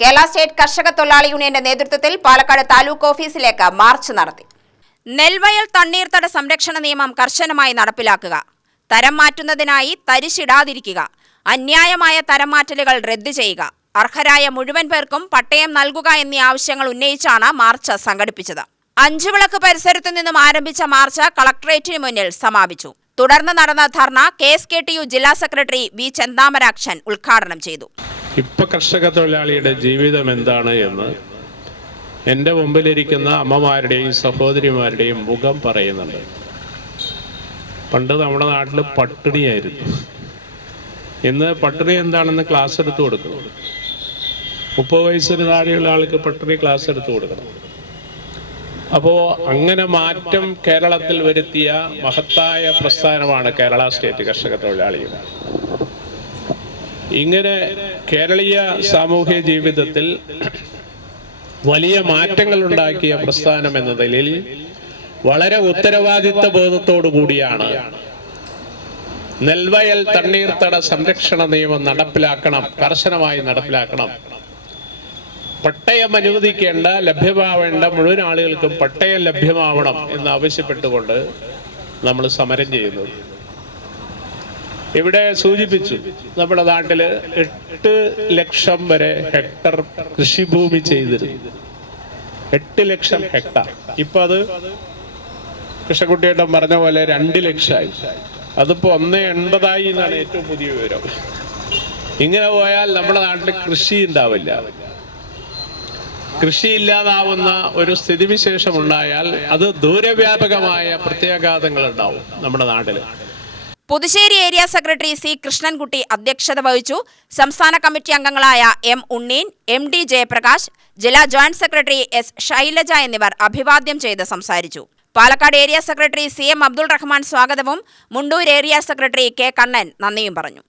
Kerala state കർഷക തൊഴിലാളി യൂണിയന്റെ നേതൃത്വത്തിൽ പാലക്കാട് താലൂക്ക് ഓഫീസിലേക്ക് മാർച്ച് നടത്തി. നെൽവയൽ തണ്ണീർത്തട സംരക്ഷണ നിയമം കർശനമായി നടപ്പിലാക്കുക, തരം മാറ്റുന്നതിനായി തരിശിടാതിരിക്കുക, അന്യായമായ തരം മാറ്റലുകൾ റദ്ദു ചെയ്യുക, അർഹരായ മുഴുവൻ പേർക്കും പട്ടയം നൽകുക എന്നീ ആവശ്യങ്ങൾ ഉന്നയിച്ചാണ് മാർച്ച് സംഘടിപ്പിച്ചത്. അഞ്ചുവിളക്ക് പരിസരത്തു നിന്നും ആരംഭിച്ച മാർച്ച് കളക്ടറേറ്റിന് മുന്നിൽ സമാപിച്ചു. തുടർന്ന് നടന്ന ധർണ KSKTU ജില്ലാ സെക്രട്ടറി വി ചെന്താമരാക്ഷൻ ഉദ്ഘാടനം ചെയ്തു. ഇപ്പൊ കർഷക തൊഴിലാളിയുടെ ജീവിതം എന്താണ് എന്ന് എൻ്റെ മുമ്പിലിരിക്കുന്ന അമ്മമാരുടെയും സഹോദരിമാരുടെയും മുഖം പറയുന്നുണ്ട്. പണ്ട് നമ്മുടെ നാട്ടിൽ പട്ടിണിയായിരുന്നു. ഇന്ന് പട്ടിണി എന്താണെന്ന് ക്ലാസ് എടുത്തു കൊടുക്കണം. 30 വയസ്സിന് താഴെയുള്ള ആൾക്ക് പട്ടിണി ക്ലാസ് എടുത്തു കൊടുക്കണം. അപ്പോൾ അങ്ങനെ മാറ്റം കേരളത്തിൽ വരുത്തിയ മഹത്തായ പ്രസ്ഥാനമാണ് കേരള സ്റ്റേറ്റ് കർഷക തൊഴിലാളി യൂണിയൻ. ഇങ്ങനെ കേരളീയ സാമൂഹ്യ ജീവിതത്തിൽ വലിയ മാറ്റങ്ങൾ ഉണ്ടാക്കിയ പ്രസ്ഥാനം എന്ന നിലയിൽ വളരെ ഉത്തരവാദിത്ത ബോധത്തോടു കൂടിയാണ് നെൽവയൽ തണ്ണീർത്തട സംരക്ഷണ നിയമം നടപ്പിലാക്കണം, കർശനമായി നടപ്പിലാക്കണം. പട്ടയം അനുവദിക്കേണ്ട, ലഭ്യമാവേണ്ട മുഴുവൻ ആളുകൾക്കും പട്ടയം ലഭ്യമാവണം എന്നാവശ്യപ്പെട്ടുകൊണ്ട് നമ്മൾ സമരം ചെയ്യുന്നത്. ഇവിടെ സൂചിപ്പിച്ചു, നമ്മുടെ നാട്ടിൽ 8 ലക്ഷം വരെ ഹെക്ടർ കൃഷിഭൂമി ചെയ്തിരുന്നു. 8 ലക്ഷം ഹെക്ടർ. ഇപ്പൊ അത് കൃഷ്ണകുട്ടിയേട്ടൻ പറഞ്ഞ പോലെ 2 ലക്ഷമായി. അതിപ്പോ 1.80 എന്നാണ് ഏറ്റവും പുതിയ വിവരം. ഇങ്ങനെ പോയാൽ നമ്മുടെ നാട്ടിൽ കൃഷി ഉണ്ടാവില്ല. കൃഷിയില്ലാതാവുന്ന ഒരു സ്ഥിതിവിശേഷം ഉണ്ടായാൽ അത് ദൂരവ്യാപകമായ പ്രത്യാഘാതങ്ങൾ ഉണ്ടാവും നമ്മുടെ നാട്ടിൽ. Puthussery area secretary C Krishnankutty അധ്യക്ഷത വഹിച്ചു. സംസ്ഥാന കമ്മിറ്റി അംഗങ്ങളായ M ഉണ്ണീൻ, MD ജയപ്രകാശ്, ജില്ലാ ജോയിന്റ് സെക്രട്ടറി S ശൈലജ എന്നിവർ അഭിവാദ്യം ചെയ്ത് സംസാരിച്ചു. Palakkad area secretary CM Abdul Rahman സ്വാഗതവും Mundur area secretary K Kannan നന്ദിയും പറഞ്ഞു.